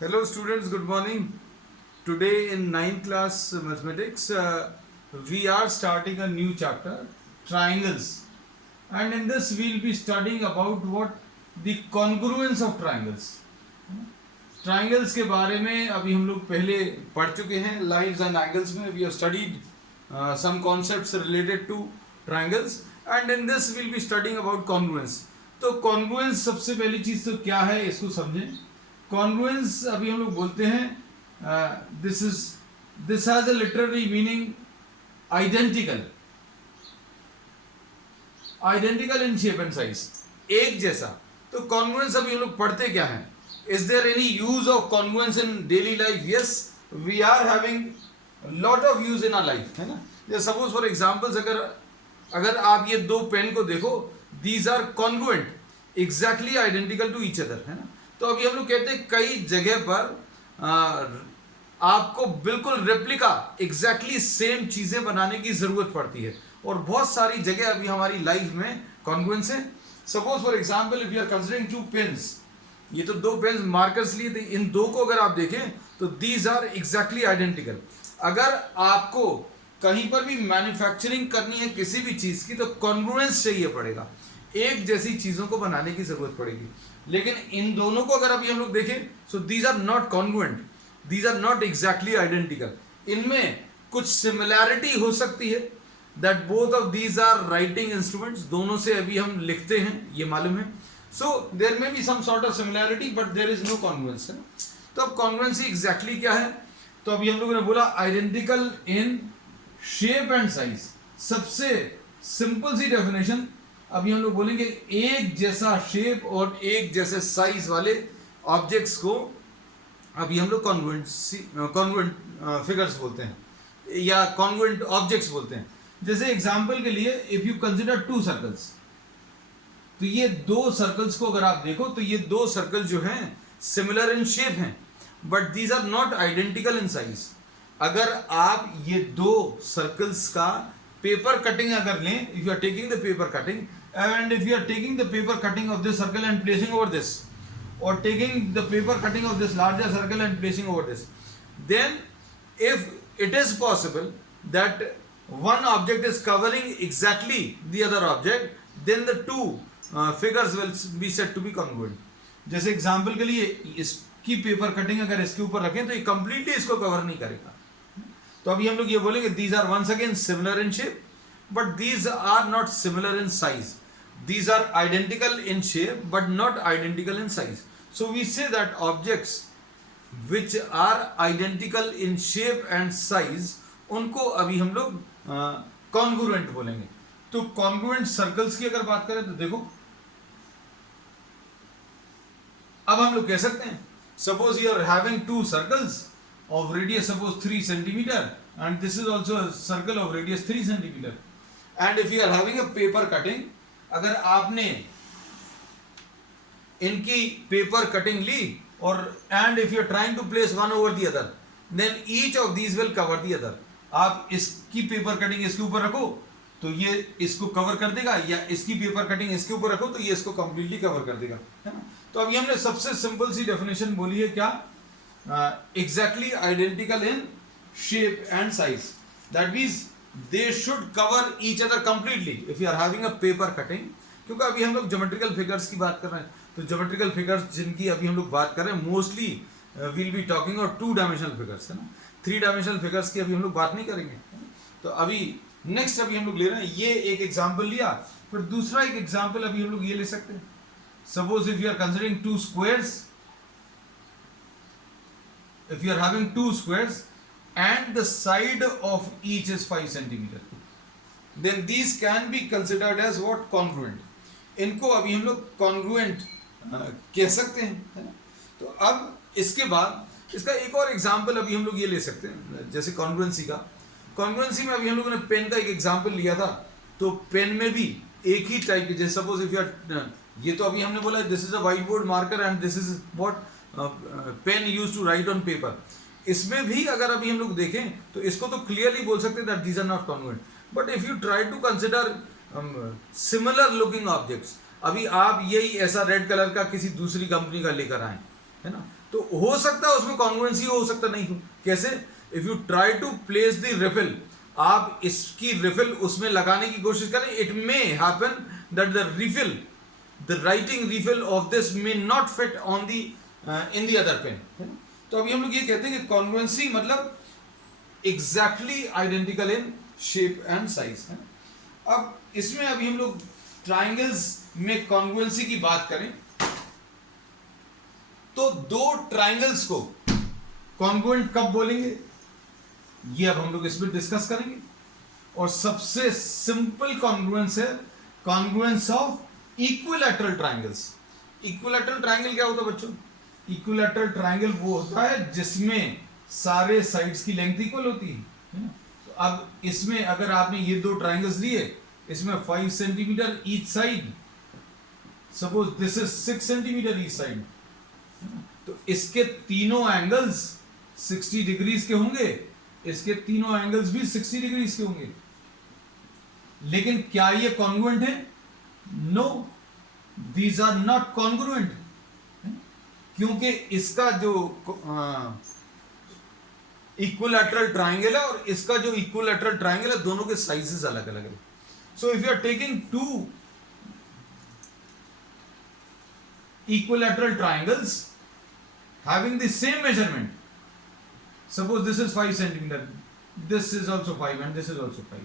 Hello students, good morning. Today in ninth class mathematics, we are starting a new chapter, triangles. And in this we will be studying about what the congruence of triangles. Triangles के बारे में अभी हम लोग पहले पढ़ चुके हैं लाइन्स एंड एंगल्स में. We have studied some concepts related to triangles and in this will be studying about congruence. तो कॉन्ग्रुएंस सबसे पहली चीज तो क्या है इसको समझें. कॉन्ग्रुएंस अभी हम लोग बोलते हैं this has a literary meaning identical. Identical in shape and size, एक जैसा. तो कॉन्ग्रुएंस अभी हम लोग पढ़ते क्या है. Is there any use of congruence in daily life? Yes, we are having lot of use in our life, है ना. जैसे suppose for examples, अगर आप ये दो पेन को देखो, these are congruent, exactly identical to each other, है ना. तो अभी हम लोग कहते हैं कई जगह पर आपको बिल्कुल रेप्लिका exactly सेम चीजें बनाने की जरूरत पड़ती है, और बहुत सारी जगह अभी हमारी लाइफ में congruence है. Suppose for example, if you are considering two pens, ये तो दो पेन मार्कर्स लिए थे, इन दो को अगर आप देखें तो दीज आर एग्जैक्टली आइडेंटिकल. अगर आपको कहीं पर भी मैन्युफैक्चरिंग करनी है किसी भी चीज की तो कॉन्ग्रुएंस चाहिए पड़ेगा, एक जैसी चीजों को बनाने की जरूरत पड़ेगी. लेकिन इन दोनों को अगर अभी हम लोग देखें so these are not congruent, these are not exactly identical. इनमें कुछ सिमिलैरिटी हो सकती है, that both of these are writing instruments, दोनों से अभी हम लिखते हैं ये मालूम है. So there may be some sort of similarity, but there is no congruence. तो अब congruency exactly क्या है. तो अभी हम लोगों ने बोला identical in shape and size. सबसे सिंपल सी डेफिनेशन अभी हम लोग बोलेंगे, एक जैसा शेप और एक जैसे साइज वाले ऑब्जेक्ट्स को अभी हम लोग कॉन्ग्रुएंट फिगर्स बोलते हैं या कॉन्ग्रुएंट ऑब्जेक्ट्स बोलते हैं. जैसे एग्जांपल के लिए if you consider to circles, तो ये दो सर्कल्स को अगर आप देखो तो ये दो सर्कल जो हैं सिमिलर इन शेप हैं, but these are not identical in size. अगर आप ये दो सर्कल्स का पेपर कटिंग अगर लें, if you are taking the paper cutting and if you are taking the paper cutting of this circle and placing over this, और taking the paper cutting of this larger circle and placing over this, then if it is possible that one object is covering exactly the other object, then the two figures will be said to be congruent. जैसे example के लिए इसकी paper cutting अगर इसके ऊपर रखें तो ये कंप्लीटली इसको कवर नहीं करेगा. तो अभी हम लोग ये बोलेंगे these are once again similar in shape, but these are not similar in size. These are identical in shape but not identical in size. So we say that objects which are identical in shape and size, उनको अभी हम लोग congruent बोलेंगे. तो congruent circles की अगर बात करें तो देखो, अब हम लोग कह सकते हैं suppose you are having two circles of radius suppose 3 centimetre and this is also a circle of radius 3 centimetre, and if you are having a paper cutting, अगर आपने इनकी पेपर कटिंग ली और and if you are trying to place one over the other, then each of these will cover the other. आप इसकी paper cutting इसके ऊपर रखो तो ये इसको कवर कर देगा, या इसकी पेपर कटिंग इसके ऊपर रखो तो ये इसको कंप्लीटली कवर कर देगा, है ना. तो अभी हमने सबसे सिंपल सी डेफिनेशन बोली है क्या, exactly identical in shape and size. That means they should cover each other completely if you are having a paper cutting. क्योंकि अभी हम लोग ज्योमेट्रिकल फिगर्स की बात कर रहे हैं, तो ज्योमेट्रिकल फिगर्स जिनकी अभी हम लोग बात कर रहे हैं mostly will be talking of 2 dimensional figures, है ना. 3 डायमेंशनल फिगर्स की अभी हम लोग बात नहीं करेंगे. तो अभी नेक्स्ट अभी हम लोग ले रहे हैं, ये एक एग्जांपल लिया, फिर दूसरा एक एग्जांपल अभी हम लोग ये ले सकते हैं. Suppose if you are considering 2 squares, if you are having 2 squares and the side of each is 5 centimetre, then these can be considered as what, congruent. इनको अभी हम लोग कॉन्ग्रुएंट कह सकते हैं, है ना. तो अब इसके बाद इसका एक और एग्जाम्पल अभी हम लोग ये ले सकते हैं, जैसे कॉन्ग्रुएंसी का. कॉन्ग्रुएंसी में अभी हम लोगों ने पेन का एक एग्जाम्पल लिया था, तो पेन में भी एक ही टाइप के, जैसे सपोज इफ यू आर, ये तो अभी हमने बोला this is a white board marker and this is what pen used to write on paper. इसमें भी अगर अभी हम लोग देखें तो इसको तो क्लियरली बोल सकते हैं that these are not congruent. But if you try to consider similar looking objects, अभी आप यही ऐसा रेड कलर का किसी दूसरी कंपनी का लेकर आए है ना। तो हो सकता है उसमें कॉन्ग्रुएंसी हो सकता नहीं हो। कैसे? If you try to place the refill, आप इसकी रिफिल उसमें लगाने की कोशिश करें, it may happen that the refill, the writing refill of this may not fit on the in the other pen, है ना। तो अभी हम लोग ये कहते हैं कि कॉन्ग्रुएंसी मतलब exactly identical in shape and size है। अब इसमें अभी हम लोग ट्राइंगल्स में कॉन्ग्रुएंसी की बात करें तो दो ट्राइंगल्स को कॉन्ग्रुएंट कब बोलेंगे, ये अब हम लोग इसमें डिस्कस करेंगे। और सबसे सिंपल कॉन्ग्रुएंस है congruence of equilateral triangles. Equilateral triangle क्या होता है बच्चों? इक्विलैटरल ट्राइंगल वो होता है जिसमें सारे साइड्स की लेंथ इक्वल होती है ना। तो अब इसमें अगर आपने ये दो ट्राइंगल्स लिए, इसमें 5 centimetre each side, suppose this is 6 centimetre each side, तो इसके तीनों एंगल्स 60 डिग्रीज के होंगे, इसके तीनों एंगल्स भी 60 डिग्रीज के होंगे। लेकिन क्या ये कॉन्ग्रुएंट है? No, these are not congruent, क्योंकि इसका जो इक्विलैटरल ट्राइंगल है और इसका जो इक्विलैटरल ट्राइंगल है, दोनों के साइजेस अलग अलग है। So if you are taking two equilateral triangles having the same measurement, suppose this is 5 centimeter, this is also 5 and this is also 5,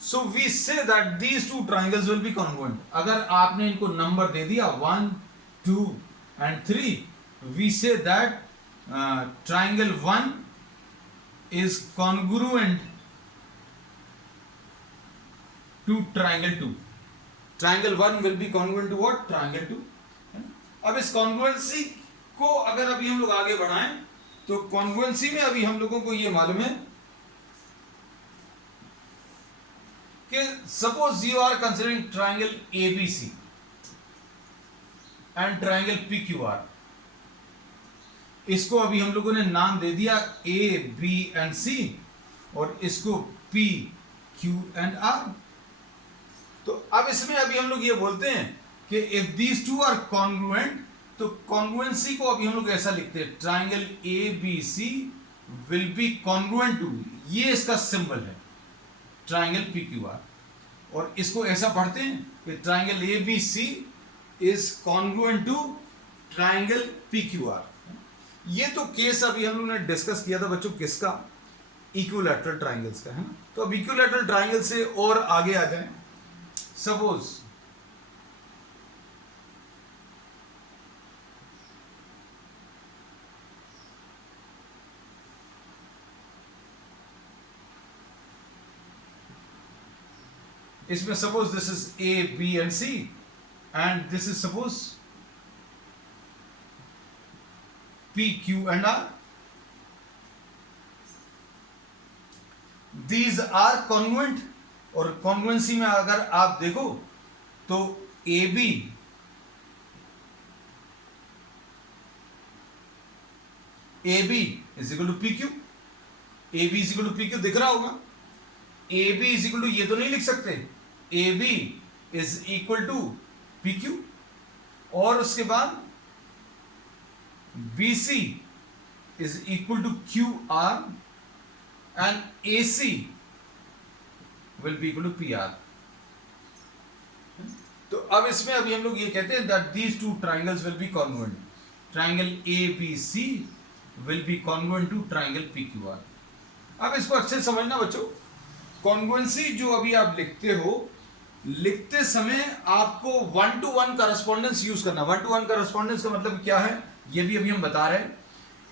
so we say that these two triangles will be congruent. अगर आपने इनको number दे दिया 1, 2 and 3, we say that triangle 1 is congruent to triangle 2. Triangle 1 will be congruent to what? Triangle 2. अब इस congruency को अगर अभी हम लोग आगे बढ़ाएं तो congruency में अभी हम लोगों को ये मालूम है कि suppose you are considering triangle ABC and triangle PQR, इसको अभी हम लोगों ने नाम दे दिया A, B and C और इसको P, Q and R। तो अब इसमें अभी हम लोग ये बोलते हैं कि if these two are congruent, तो कॉन्ग्रुएंसी को अभी हम लोग ऐसा लिखते हैं, triangle A B C will be congruent to, ये इसका सिंबल है ट्राइंगल पी क्यू आर, और इसको ऐसा पढ़ते हैं कि triangle A B C is congruent to triangle P Q R. ये तो केस अभी हम लोग ने डिस्कस किया था बच्चों, किसका? इक्विलैटरल ट्राइंगल्स का, है ना। तो अब इक्विलैटरल ट्राइंगल से और आगे आ जाएं। सपोज इसमें suppose this is A B and C and this is suppose P Q and R, these are congruent. और कॉन्ग्रुएंसी में अगर आप देखो तो A B is equal to P Q, A B is equal to P Q दिख रहा होगा। A B is equal to ये तो नहीं लिख सकते, A B is equal to P Q, और उसके बाद B C is equal to Q R and A C will be equal to PR। तो अब इसमें अभी हम लोग ये कहते हैं that these two triangles will be congruent. Triangle ABC will be congruent to triangle PQR। अब इसको अच्छे से समझना बच्चों, congruency जो अभी आप लिखते हो, लिखते समय आपको 1-to-1 correspondence यूज करना। 1-to-1 correspondence का मतलब क्या है, ये भी अभी हम बता रहे हैं।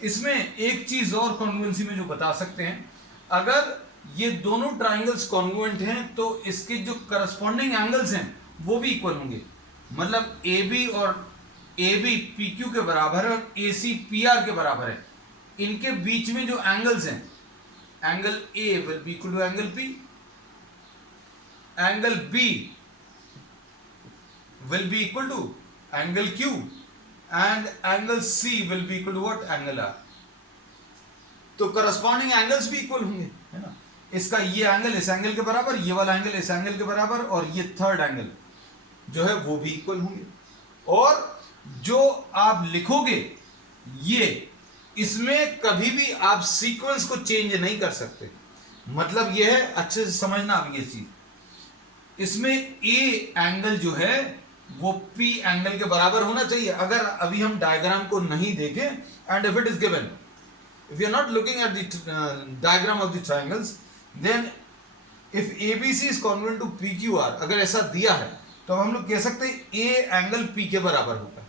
इसमें एक चीज और congruency में जो बता सकते हैं, अगर ये दोनों ट्राइंगल्स कॉन्ग्रुएंट हैं तो इसके जो करस्पॉन्डिंग एंगल्स हैं वो भी इक्वल होंगे। मतलब ए बी और ए बी पी क्यू के बराबर है और ए सी पी आर के बराबर है। इनके बीच में जो एंगल्स हैं, angle A will be equal to angle P, angle B will be equal to angle Q and angle C will be equal to what? Angle R. तो corresponding angles भी equal होंगे, है ना। इसका ये एंगल इस angle के बराबर, ये वाला एंगल इस एंगल के बराबर, और ये थर्ड एंगल जो है वो भी इक्वल होंगे। और जो आप लिखोगे ये, इसमें कभी भी आप सीक्वेंस को चेंज नहीं कर सकते। मतलब ये है, अच्छे से समझना अब ये चीज, इसमें ए एंगल जो है वो पी एंगल के बराबर होना चाहिए। अगर अभी हम डायग्राम को नहीं देखें, and if it is given, if you are not looking at the diagram of the triangles, then if ABC is congruent to PQR, अगर ऐसा दिया है तो हम लोग कह सकते हैं A एंगल P के बराबर होगा,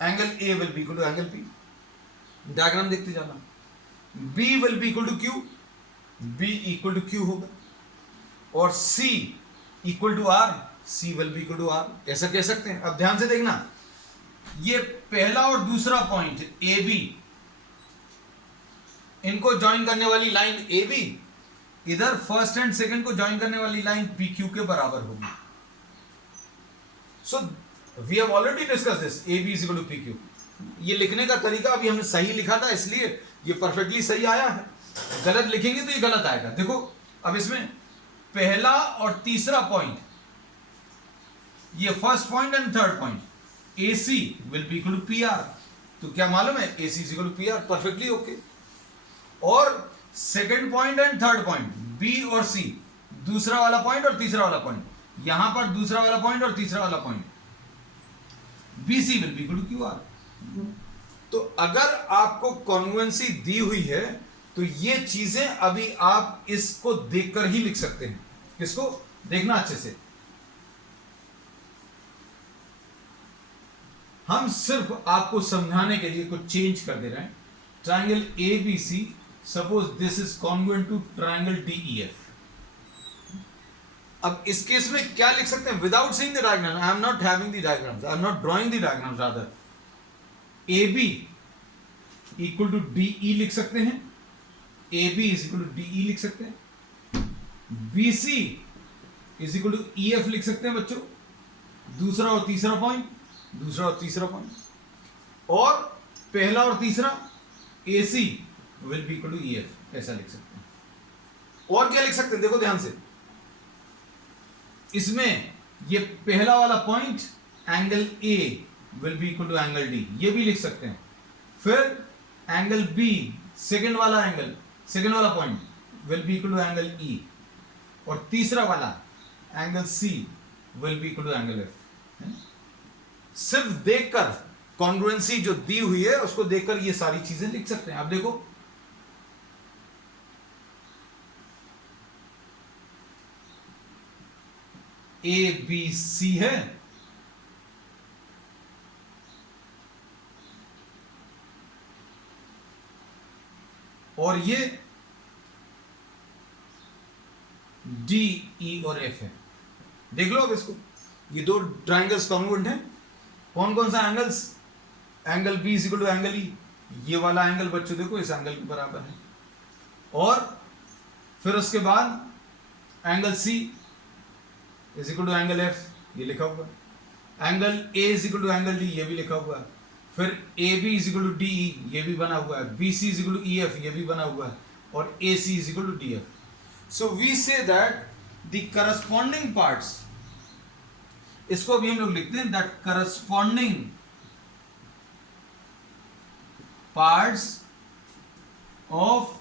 angle A will be equal to angle P। Diagram देखते जाना, B will be equal to Q, B equal to Q होगा, और C equal to R, C will be equal to R, ऐसा कह सकते हैं। अब ध्यान से देखना, ये पहला और दूसरा पॉइंट AB, इनको ज्वाइन करने वाली लाइन ए बी इधर फर्स्ट एंड सेकंड को ज्वाइन करने वाली लाइन पी क्यू के बराबर होगी। So we have already discuss this, A B is equal to P Q. ये लिखने का तरीका अभी हमने सही लिखा था, इसलिए ये परफेक्टली सही आया है। गलत लिखेंगे तो ये गलत आएगा। देखो अब इसमें पहला और तीसरा पॉइंट, ये first point and third point, A C will be equal to P R. तो क्या मालूम है, A C is equal to P R, perfectly okay. और second point and third point, B और सी, दूसरा वाला पॉइंट और तीसरा वाला पॉइंट, यहां पर दूसरा वाला पॉइंट और तीसरा वाला point, B C will be equal to Q R. तो अगर आपको कॉन्ग्रुएंसी दी हुई है तो ये चीजें अभी आप इसको देखकर ही लिख सकते हैं। किसको देखना अच्छे से, हम सिर्फ आपको समझाने के लिए कुछ चेंज कर दे रहे हैं। Triangle A B C, suppose this is congruent to triangle D E F. अब इस केस में क्या लिख सकते हैं without seeing the diagram? I am not having the diagrams, I am not drawing the diagrams, rather A B equal to D E लिख सकते हैं, A B is equal to D E लिख सकते हैं, B C is equal to E F लिख सकते हैं बच्चों, दूसरा और तीसरा पॉइंट, दूसरा और तीसरा पॉइंट, और पहला और तीसरा A C will be equal to E F, ऐसा लिख सकते हैं। और क्या लिख सकते हैं, देखो ध्यान से, इसमें ये पहला वाला point angle A will be equal to angle D, ये भी लिख सकते हैं। फिर एंगल बी, सेकंड वाला एंगल, सेकंड वाला point will be equal to angle E, और तीसरा वाला angle C will be equal to angle F. सिर्फ देखकर कॉन्ग्रुएंसी जो दी हुई है उसको देखकर ये सारी चीजें लिख सकते हैं। अब देखो ए बी सी है, और ये डी ई और एफ है। देख लो अब इसको, ये दो ट्राइंगल्स कॉन्ग्रुएंट हैं। कौन कौन सा angles, angle B is equal to angle E, ये वाला एंगल बच्चों देखो इस एंगल के बराबर है, और फिर उसके बाद angle C is equal to angle F, ये लिखा हुआ है, angle A is equal to angle D, ये भी लिखा हुआ है, फिर A B is equal to D E, ये भी बना हुआ है, B C is equal to E F, ये भी बना हुआ है, और A C is equal to D F. So we say that the corresponding parts, इसको भी हम लोग लिखते हैं that corresponding parts of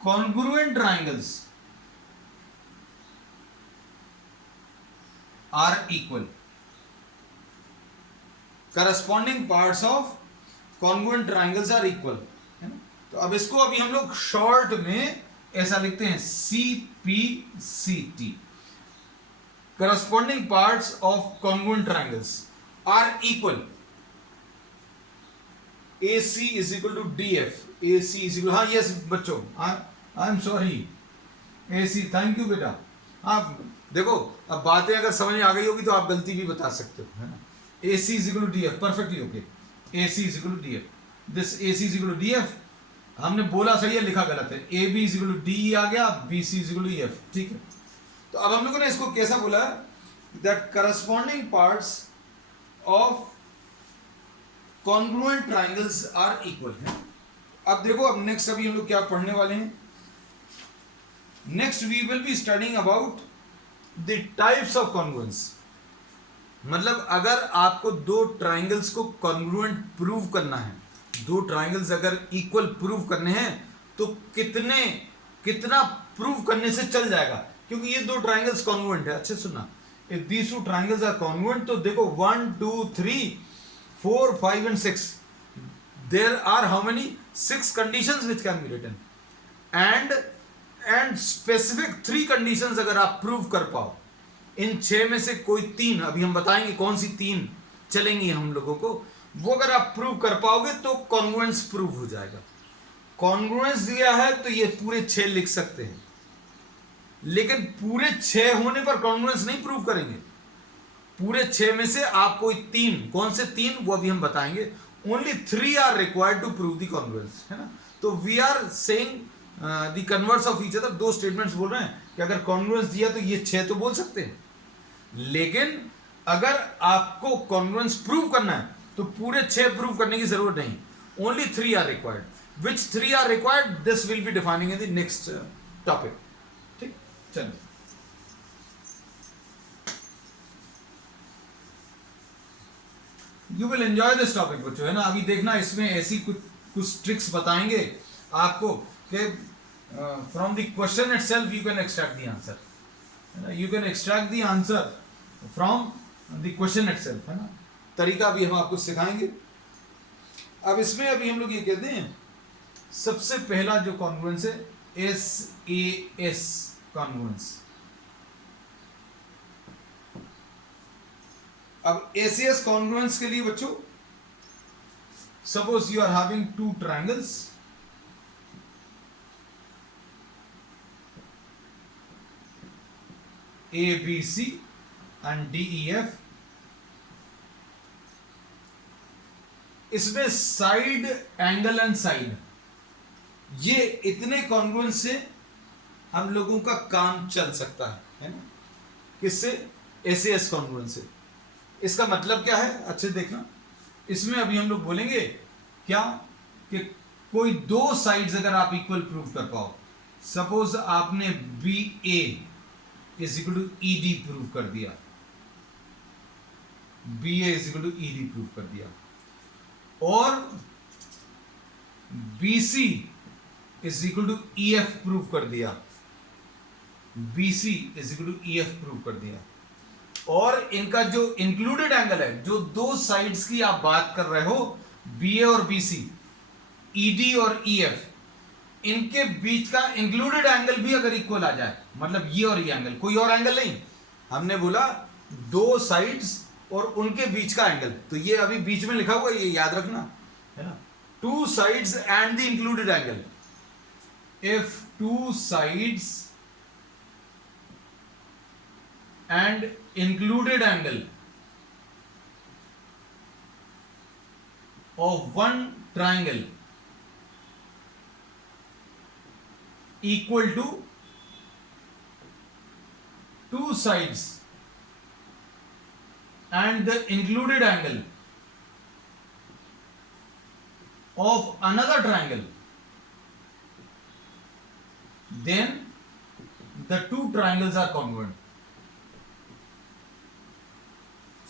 congruent triangles are equal. Corresponding parts of congruent triangles are equal, है ना? तो अब इसको अभी हम लोग शॉर्ट में ऐसा लिखते हैं CPCT. Corresponding parts of congruent triangles are equal. AC is equal to DF. AC is equal, हाँ यस बच्चों, I am sorry, AC, thank you बेटा। आप देखो अब बातें अगर समझ में आ गई होगी तो आप गलती भी बता सकते हो, है ना। AC is equal to DF, perfectly okay. AC is equal to DF, this AC is equal to DF, हमने बोला सही है, लिखा गलत है। AB is equal to DE आ गया, BC is equal to EF, ठीक है। तो अब हम लोगों ने इसको कैसा बोला, that corresponding parts of congruent triangles are equal है। अब देखो, अब नेक्स्ट अभी हम लोग क्या पढ़ने वाले हैं, next we will be studying about the types of congruence. मतलब अगर आपको दो ट्राइंगल्स को कॉन्ग्रुएंट प्रूव करना है, दो ट्राइंगल्स अगर इक्वल प्रूव करने हैं तो कितना प्रूव करने से चल जाएगा, क्योंकि ये दो ट्राइंगल्स कॉन्ग्रुएंट है। अच्छे सुनना, if these two triangles are congruent तो देखो 1 2 3 4 5 and 6, there are how many 6 conditions which can be written and specific 3 conditions अगर आप प्रूव कर पाओ, इन 6 में से कोई 3, अभी हम बताएंगे कौन सी 3 चलेंगी हम लोगों को, वो अगर आप प्रूव कर पाओगे तो कॉन्ग्रुएंस प्रूव हो जाएगा। कॉन्ग्रुएंस दिया है तो ये पूरे 6 लिख सकते हैं, लेकिन पूरे 6 होने पर कॉन्ग्रुएंस नहीं प्रूव करेंगे। पूरे 6 में से आप कोई 3, कौन से 3 वो अभी हम बताएंगे। Only 3 are required to prove the congruence, है ना। तो we are saying the converse of each other, दो स्टेटमेंट्स बोल रहे हैं कि अगर कॉन्ग्रुएंस दिया तो ये 6 तो बोल सकते हैं, लेकिन अगर आपको कॉन्ग्रुएंस प्रूव करना है तो पूरे 6 प्रूव करने की जरूरत नहीं, only 3 are required. Which 3 are required, this will be defining in the next topic. ठीक, चलिए you will enjoy this topic बच्चों, है ना। अभी देखना इसमें ऐसी कुछ ट्रिक्स बताएंगे आपको कि from the question itself you can extract the answer, है ना। You can extract the answer from the question itself, है ना। तरीका भी हम आपको सिखाएंगे। अब इसमें अभी हम लोग ये कहते हैं सबसे पहला जो कॉन्ग्रुएंस है SAS कॉन्ग्रुएंस। अब SAS कॉन्ग्रुएंस के लिए बच्चों, suppose you are having 2 triangles, ABC and DEF, इसमें साइड एंगल एंड साइड, ये इतने कॉन्ग्रुएंस से हम लोगों का काम चल सकता है ना। किससे? SAS कॉन्ग्रुएंस से। इसका मतलब क्या है, अच्छे देखना। इसमें अभी हम लोग बोलेंगे क्या कि कोई 2 साइड्स अगर आप इक्वल प्रूव कर पाओ, सपोज आपने BA is equal to ED prove कर दिया, BA is equal to ED prove कर दिया, और BC is equal to EF prove कर दिया, BC is equal to EF prove कर दिया, और इनका जो इंक्लूडेड एंगल है, जो 2 साइड्स की आप बात कर रहे हो, BA और BC, ED और EF, इनके बीच का इंक्लूडेड एंगल भी अगर इक्वल आ जाए, मतलब ये और ये एंगल, कोई और एंगल नहीं, हमने बोला 2 साइड्स और उनके बीच का एंगल, तो ये अभी बीच में लिखा हुआ है, ये याद रखना, है ना। 2 sides and the included angle, if 2 sides and included angle of one triangle equal to 2 sides and the included angle of another triangle, then the 2 triangles are congruent।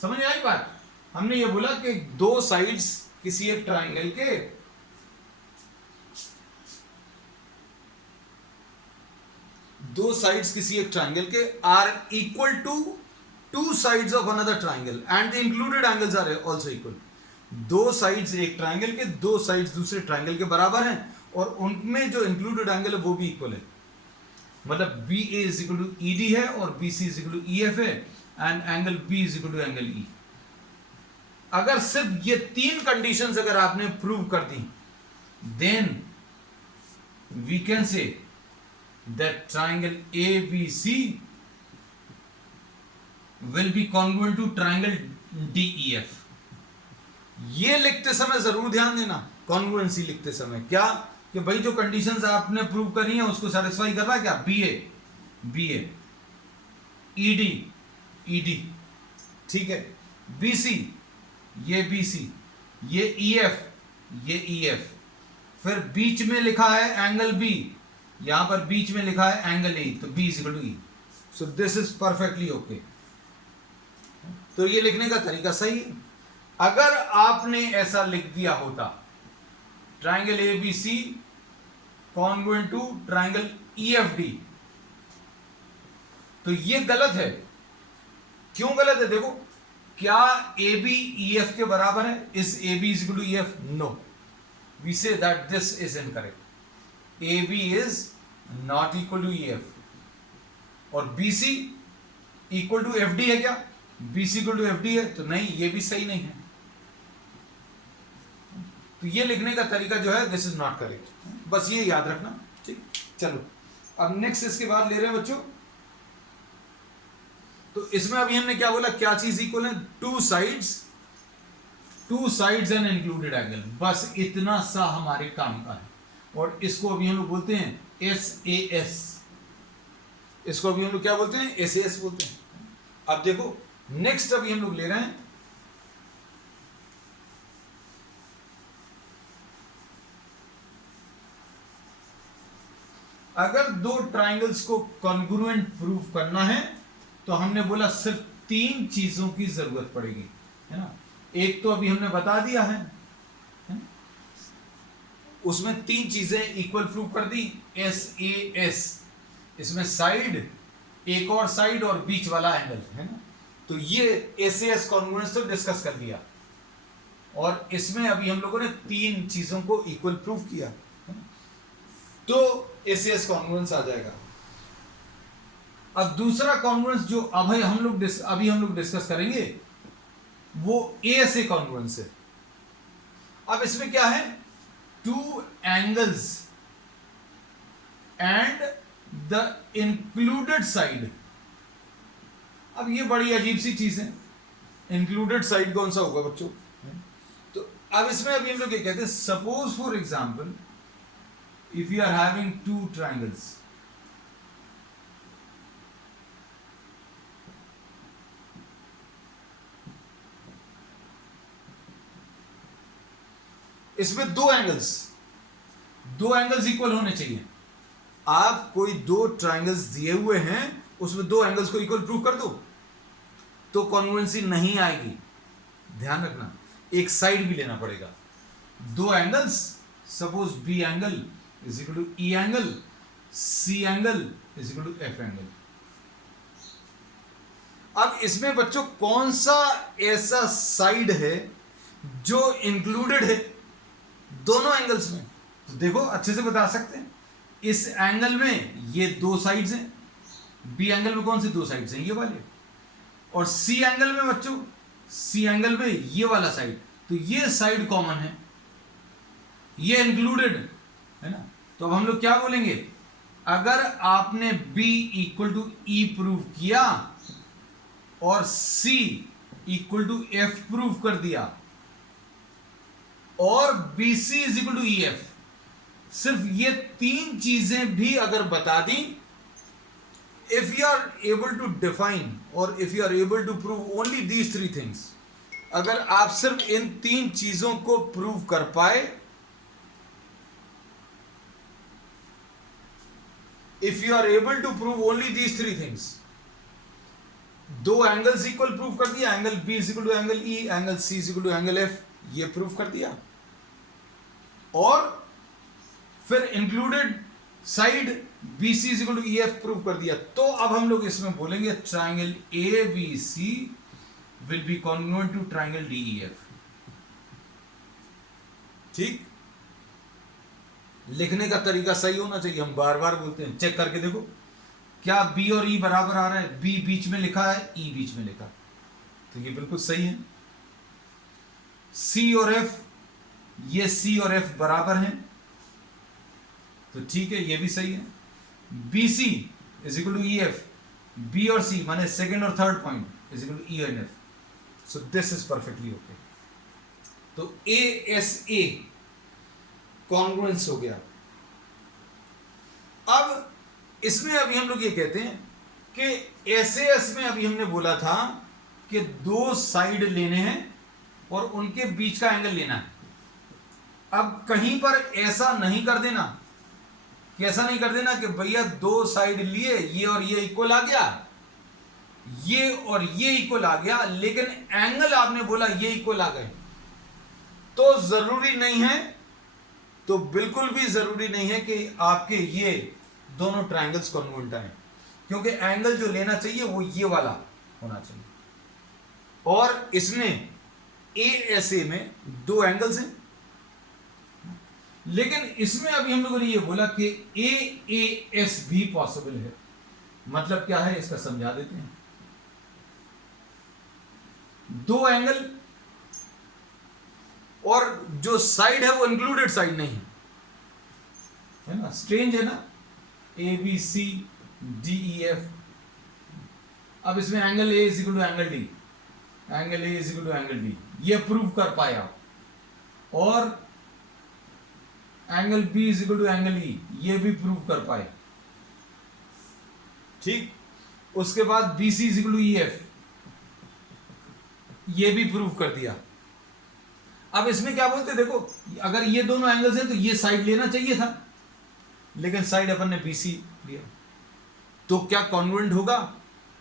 समझ आई बात? हमने ये बोला कि 2 साइड्स किसी एक ट्राइंगल के, दो साइड्स किसी एक ट्राइंगल के are equal to 2 sides of another triangle and the included angles are also equal. 2 sides एक ट्राइंगल के, 2 साइड्स दूसरे ट्राइंगल के बराबर हैं, और उनमें जो इंक्लूडेड एंगल है वो भी इक्वल है। मतलब BA is equal to ED है और BC is equal to EF है, and angle B is equal to angle E। अगर सिर्फ ये 3 कंडीशंस अगर आपने प्रूव कर दी, then we can say that triangle ABC will be congruent to triangle DEF। ये लिखते समय जरूर ध्यान देना, कॉन्ग्रुएंसी लिखते समय क्या, कि भाई जो कंडीशंस आपने प्रूव करी हैं उसको सेटिस्फाई कर रहा है क्या, BA ED, ठीक है, BC ये BC, ये EF, फिर बीच में लिखा है एंगल B, यहां पर बीच में लिखा है एंगल ए, तो B is equal to E. So this is perfectly okay. तो ये लिखने का तरीका सही है। अगर आपने ऐसा लिख दिया होता triangle A B C congruent to triangle E F D, तो ये गलत है। क्यों गलत है? देखो, क्या ए बी ई एफ के बराबर है? Is A B is equal to E F? No, we say that this is incorrect. A B is not equal to E F. और B C equal to F D है क्या? B C equal to F D है, तो नहीं, ये भी सही नहीं है। तो ये लिखने का तरीका जो है दिस इज नॉट करेक्ट, बस ये याद रखना। ठीक, चलो अब नेक्स्ट इसके बाद ले रहे हैं बच्चों। तो इसमें अभी हमने क्या बोला, क्या चीज इक्वल है? Two sides and included angle, बस इतना सा हमारे काम का है। और इसको अभी हम लोग बोलते हैं एस ए एस। इसको अभी हम लोग क्या बोलते हैं? एस ए एस बोलते हैं। अब देखो नेक्स्ट अभी हम लोग ले रहे हैं अगर दो ट्राइंगल्स को कॉन्ग्रुएंट प्रूव करना है तो हमने बोला सिर्फ तीन चीजों की जरूरत पड़ेगी, है ना। एक तो अभी हमने बता दिया है, उसमें तीन चीजें इक्वल प्रूव कर दी, एस ए एस। इसमें साइड, एक और साइड और बीच वाला एंगल, है ना। तो ये एस ए एस कॉन्ग्रुएंस तो डिस्कस कर दिया। और इसमें अभी हम लोगों ने तीन चीजों को इक्वल प्रूव किया, तो एस ए एस कॉन्ग्रुएंस आ जाएगा। अब दूसरा कॉन्ग्रुएंस जो अभी हम लोग डिस्कस करेंगे वो ए एस ए कॉन्ग्रुएंस है। अब इसमें क्या है? Two angles and the included side. अब ये बड़ी अजीब सी चीज है, इंक्लूडेड साइड कौन सा होगा बच्चों? तो अब इसमें अभी हम लोग क्या कहते हैं, suppose for example if you are having two triangles, इसमें दो एंगल्स इक्वल होने चाहिए। आप कोई दो ट्राइंगल्स दिए हुए हैं, उसमें दो एंगल्स को इक्वल प्रूव कर दो तो कॉन्ग्रुएंसी नहीं आएगी। ध्यान रखना, एक साइड भी लेना पड़ेगा। दो angles, suppose B angle is equal to E angle, C angle is equal to F angle। अब इसमें बच्चों कौन सा ऐसा साइड है जो इंक्लूडेड है दोनों एंगल्स में? तो देखो अच्छे से बता सकते हैं। इस एंगल में ये दो साइड्स हैं, बी एंगल में कौन सी दो साइड्स हैं? ये वाले। और सी एंगल में बच्चों, सी एंगल में ये वाला साइड, तो ये साइड कॉमन है, ये इंक्लूडेड है ना। तो अब हम लोग क्या बोलेंगे, अगर आपने B equal to E prove किया और C equal to F prove कर दिया और BC is equal to EF, सिर्फ ये तीन चीजें भी अगर बता दी, if you are able to define और if you are able to prove only these three things, अगर आप सिर्फ इन तीन चीजों को प्रूव कर पाए, if you are able to prove only these three things, दो एंगल्स इक्वल प्रूव कर दिया, angle B is equal to angle E, angle C is equal to angle F, ये प्रूव कर दिया, और फिर included side BC is equal to EF prove कर दिया, तो अब हम लोग इसमें बोलेंगे triangle ABC will be congruent to triangle DEF। ठीक, लिखने का तरीका सही होना चाहिए, हम बार बार बोलते हैं। चेक करके देखो, क्या B और E बराबर आ रहा है? B बीच में लिखा है, E बीच में लिखा, तो ये बिल्कुल सही है। C और F, ये C और F बराबर हैं, तो ठीक है, ये भी सही है। BC is equal to EF, B और C माने सेकेंड और third point is equal to E और F, so this is perfectly okay. तो ASA कॉन्ग्रुएंस हो गया। अब इसमें अभी हम लोग ये कहते हैं कि एसएएस में अभी हमने बोला था कि दो साइड लेने हैं और उनके बीच का एंगल लेना है। अब कहीं पर ऐसा नहीं कर देना कि ऐसा नहीं कर देना कि भैया दो साइड लिए, ये और ये इक्वल आ गया, ये और ये इक्वल आ गया, लेकिन एंगल आपने बोला ये इक्वल आ गए। तो जरूरी नहीं है, तो बिल्कुल भी जरूरी नहीं है कि आपके ये दोनों ट्रायंगल्स कॉन्ग्रुएंट आए, क्योंकि एंगल जो लेना चाहिए वो ये वाला होना चाहिए। और इसमें ASA में दो एंगल्स हैं, लेकिन इसमें अभी हम लोगों ने ये बोला कि AAS भी पॉसिबल है। मतलब क्या है इसका समझा देते हैं। दो एंगल और जो साइड है वो इंक्लूडेड साइड नहीं है ना, स्ट्रेंज है ना, ABCDEF। अब इसमें angle A is equal to angle D, angle A is equal to angle D, ये प्रूव कर पाया। और angle B is equal to angle E, ये भी प्रूव कर पाए। ठीक। उसके बाद BC is equal to EF, ये भी प्रूव कर दिया। अब इसमें क्या बोलते हैं, देखो अगर ये दोनों एंगल्स हैं तो ये साइड लेना चाहिए था, लेकिन साइड अपन ने BC लिया, तो क्या कॉन्ग्रुएंट होगा?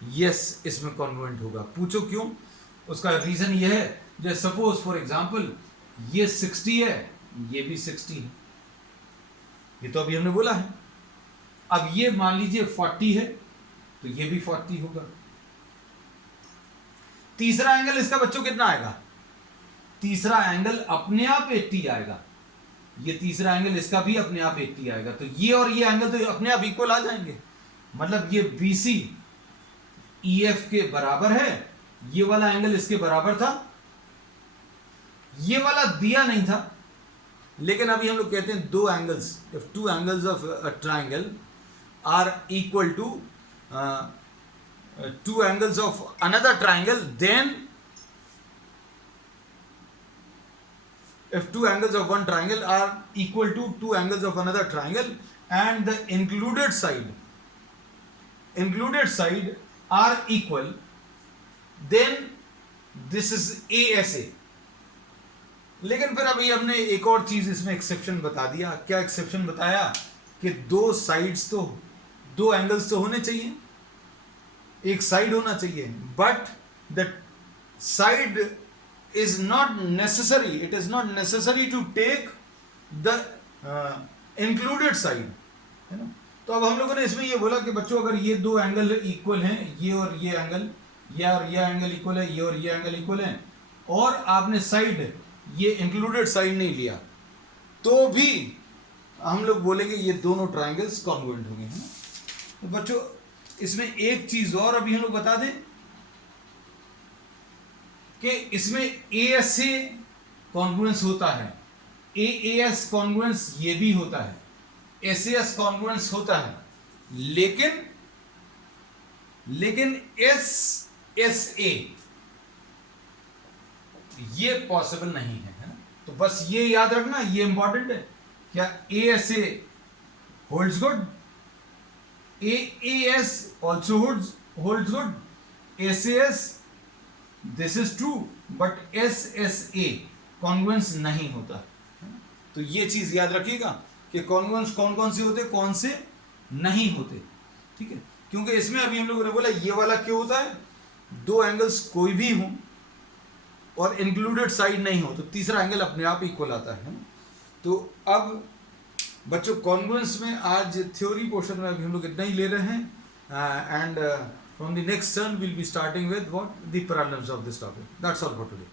यस, इसमें कॉन्ग्रुएंट होगा। पूछो क्यों? उसका रीजन ये है, जैसे सपोज फॉर एग्जांपल ये 60 है, ये भी 60 है, ये तो अभी हमने बोला है। अब ये मान लीजिए 40 है, तो ये भी 40 होगा। तीसरा एंगल इसका बच्चों कितना आएगा? तीसरा एंगल अपने आप 80 आएगा। ये तीसरा एंगल इसका भी अपने आप 80 आएगा, तो ये और ये एंगल तो अपने आप इक्वल आ जाएंगे। मतलब ये BC EF के बराबर है, ये वाला एंगल इसके बराबर था, ये वाला दिया नहीं था, लेकिन अभी हम लोग कहते हैं दो angles, if two angles of a triangle are equal to two angles of another triangle, then if two angles of one triangle are equal to two angles of another triangle and the included side are equal, then this is ASA। लेकिन फिर अभी हमने एक और चीज इसमें exception बता दिया। क्या एक्सेप्शन बताया? कि दो साइड्स तो, दो एंगल्स तो होने चाहिए, एक साइड होना चाहिए, but the side is not necessary, it is not necessary to take the included side, है ना। तो अब हम लोगों ने इसमें ये बोला कि बच्चों अगर ये दो एंगल इक्वल हैं, ये और ये एंगल, ये और ये एंगल इक्वल है, ये और ये एंगल इक्वल है, और आपने साइड ये इंक्लूडेड साइड नहीं लिया, तो भी हम लोग बोलेंगे ये दोनों ट्राइंगल्स कॉन्ग्रुएंट होंगे, है ना। तो बच्चों इसमें एक चीज और अभी हम लोग बता दें कि इसमें ASA कॉन्ग्रुएंस होता है, AAS कॉन्ग्रुएंस ये भी होता है, SAS कॉन्ग्रुएंस होता है, लेकिन SSA ये पॉसिबल नहीं है, है ना। तो बस ये याद रखना, ये इंपॉर्टेंट है। क्या ASA holds good, AAS also holds good, SAS this is true, but SSA congruence नहीं होता। तो ये चीज याद रखिएगा कि कॉन्ग्रुएंस कौन कौन से होते, कौन से नहीं होते, ठीक है। क्योंकि इसमें अभी हम लोगों ने बोला ये वाला क्यों होता है, दो एंगल्स कोई भी हो और इंक्लूडेड साइड नहीं हो, तो तीसरा एंगल अपने आप इक्वल आता है। तो अब बच्चों कॉन्ग्रुएंस में आज थ्योरी पोर्शन में अभी हम लोग इतना ही ले रहे हैं, and from the next turn will be starting with what the problems of this topic. That's all for today.